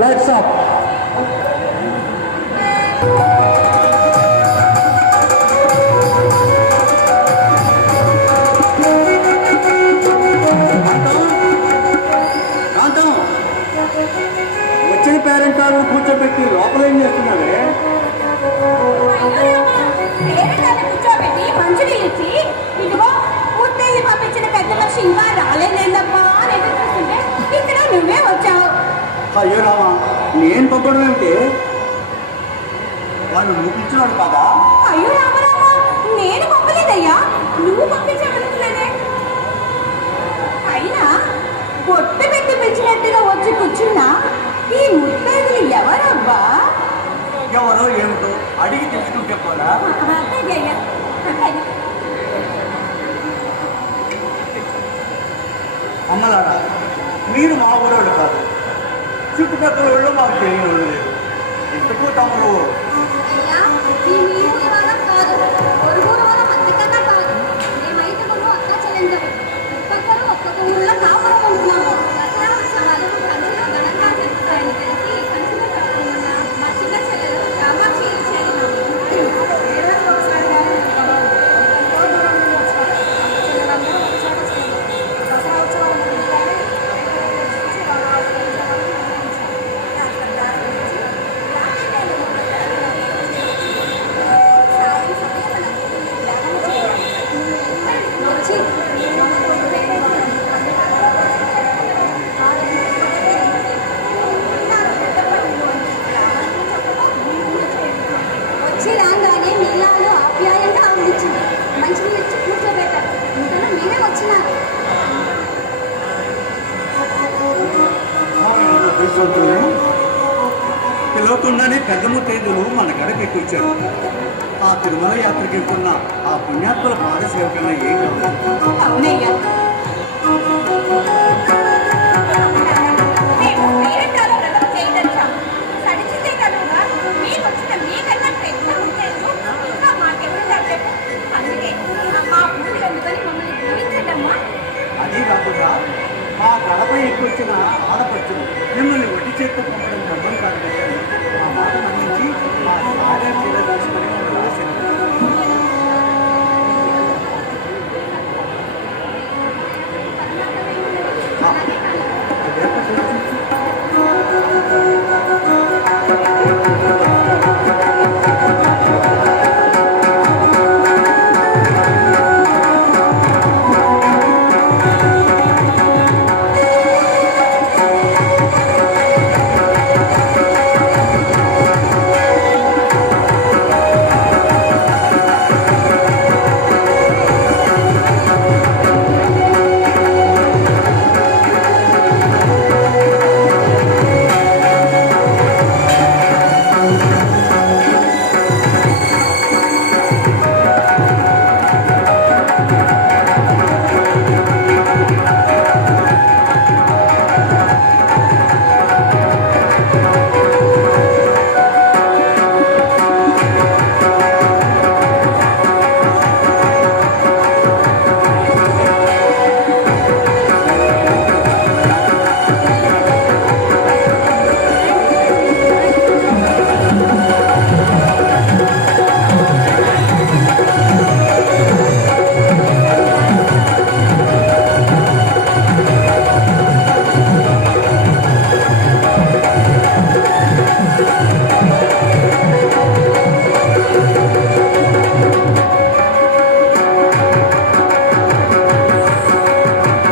Lights off. వచ్చిన parent వాళ్ళు కూర్చోబెట్టి లోపల ఏం చేస్తున్నారే? కూర్చోబెట్టి మంచినీళ్ళు ఇచ్చి ఇదిగో పూర్తయి పంపించిన పెద్ద మనిషి ఇంకా రాలేదేందమ్మా అని ఎదురు చూస్తుంటే ఇక్కడ నువ్వే వచ్చావు. అయ్యో రామా, నేను పంపడం ఏమిటి? వాళ్ళు నువ్వు పిలిచినాడు కాదా? అయ్యో రామరామా, నేను పంపలేదయ్యా, నువ్వు పంపించామనుకున్నానే. అయినా బొట్టు పెట్టి పిలిచినట్టుగా వచ్చి కూర్చున్నా ఈ ముత్తైదులు ఎవరబ్బా? ఎవరో ఏమిటో అడిగి తెలుసుకుంటే పోలా. అమ్మలారా, మీరు మా ఊరోళ్ళు కాదు, చుట్టుపక్కల వాళ్ళు మాకు తెలియని వాళ్ళు లేదు. ఎందుకు తమరు పిలవకుండానే పెద్ద ముత్తైదులు మన గడపెట్టి వచ్చారు. ఆ తిరుమల యాత్రకి వెళ్తున్న ఆ పుణ్యాత్మల పాదసేవ కన్నా ఏం కావాలి? అవునయ్యా, అదే కాకుండా మా గడప ఎక్కువ వచ్చిన ఆడపడుచులు మిమ్మల్ని ఒట్టి చేస్తూ పంపడం